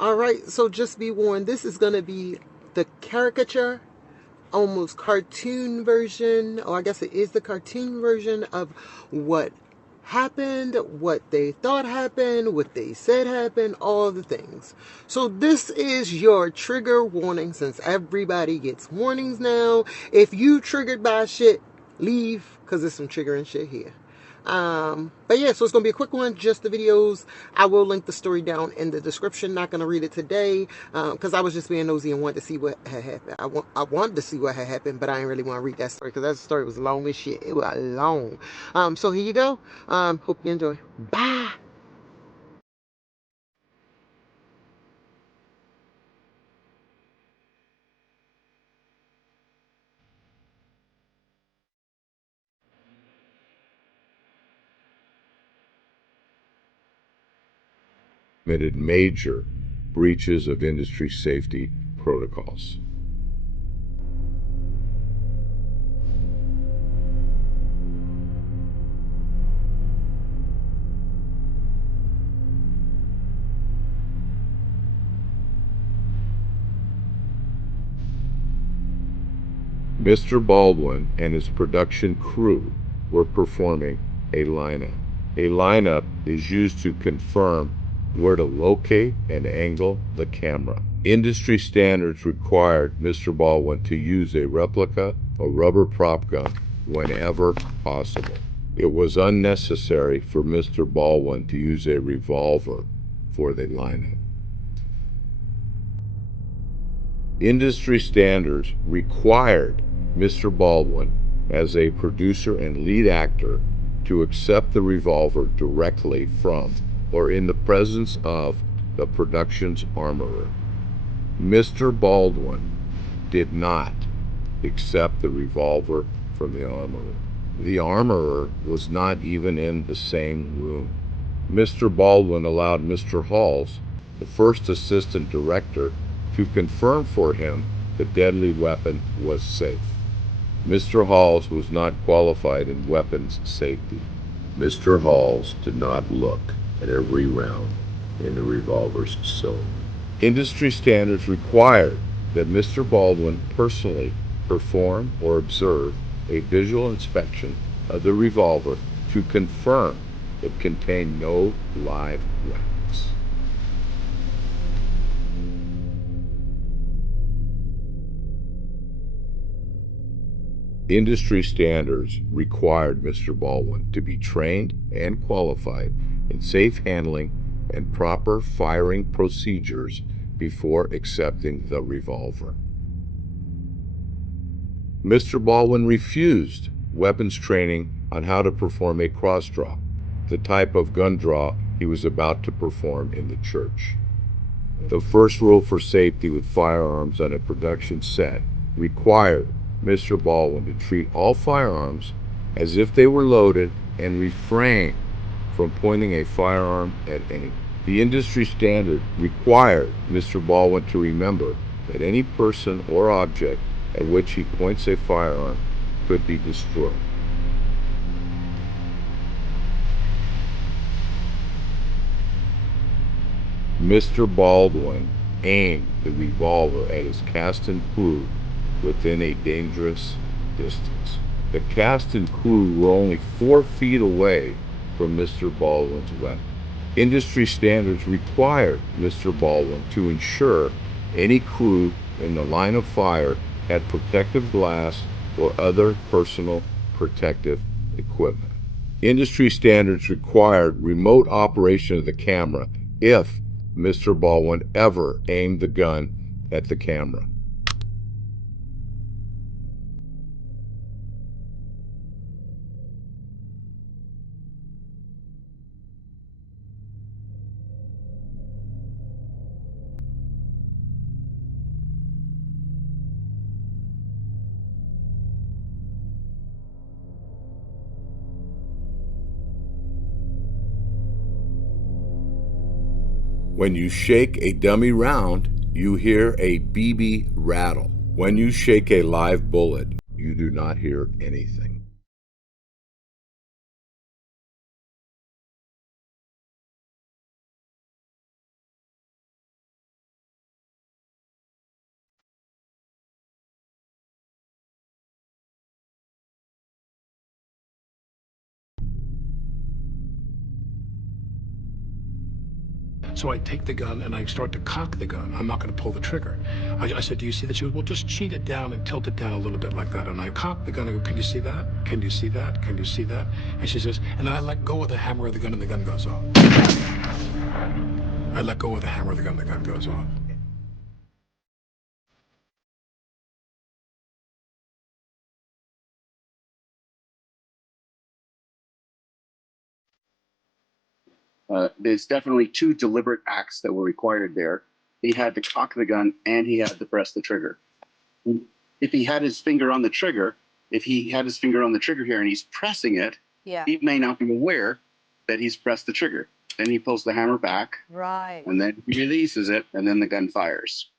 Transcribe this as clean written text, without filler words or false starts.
All right, so just be warned, this is going to be the caricature, almost cartoon version, or I guess it is the cartoon version of what happened, what they thought happened, what they said happened, all the things. So this is your trigger warning, since everybody gets warnings now. If you triggered by shit, leave, because there's some triggering shit here. But yeah, so it's going to be a quick one, just the videos. I will link the story down in the description. Not going to read it today because I was just being nosy and wanted to see what had happened. I wanted to see what had happened, but I didn't really want to read that story because that story was long as shit. It was long. So here you go. Hope you enjoy. Bye. Committed major breaches of industry safety protocols. Mr. Baldwin and his production crew were performing a lineup. A lineup is used to confirm where to locate and angle the camera. Industry standards required Mr. Baldwin to use a replica or rubber prop gun whenever possible. It was unnecessary for Mr. Baldwin to use a revolver for the lineup. Industry standards required Mr. Baldwin, as a producer and lead actor, to accept the revolver directly from or in the presence of the production's armorer. Mr. Baldwin did not accept the revolver from the armorer. The armorer was not even in the same room. Mr. Baldwin allowed Mr. Halls, the first assistant director, to confirm for him the deadly weapon was safe. Mr. Halls was not qualified in weapons safety. Mr. Halls did not look at every round in the revolver's cylinder. Industry standards required that Mr. Baldwin personally perform or observe a visual inspection of the revolver to confirm it contained no live weapons. Industry standards required Mr. Baldwin to be trained and qualified in safe handling and proper firing procedures before accepting the revolver. Mr. Baldwin refused weapons training on how to perform a cross draw, the type of gun draw he was about to perform in the church. The first rule for safety with firearms on a production set required Mr. Baldwin to treat all firearms as if they were loaded and refrain from pointing a firearm at anyone. The industry standard required Mr. Baldwin to remember that any person or object at which he points a firearm could be destroyed. Mr. Baldwin aimed the revolver at his cast and crew within a dangerous distance. The cast and crew were only 4 feet away from Mr. Baldwin's weapon. Industry standards required Mr. Baldwin to ensure any crew in the line of fire had protective glass or other personal protective equipment. Industry standards required remote operation of the camera if Mr. Baldwin ever aimed the gun at the camera. When you shake a dummy round, you hear a BB rattle. When you shake a live bullet, you do not hear anything. So I take the gun and I start to cock the gun. I'm not going to pull the trigger. I said, do you see that? She goes, well, just cheat it down and tilt it down a little bit like that. And I cock the gun and go, can you see that? Can you see that? Can you see that? And she says, and then I let go of the hammer of the gun and the gun goes off. I let go of the hammer of the gun and the gun goes off. There's definitely two deliberate acts that were required there. He had to cock the gun and he had to press the trigger. If he had his finger on the trigger, if he had his finger on the trigger here and he's pressing it, Yeah. he may not be aware that he's pressed the trigger. Then he pulls the hammer back, Right. and then he releases it, and then the gun fires.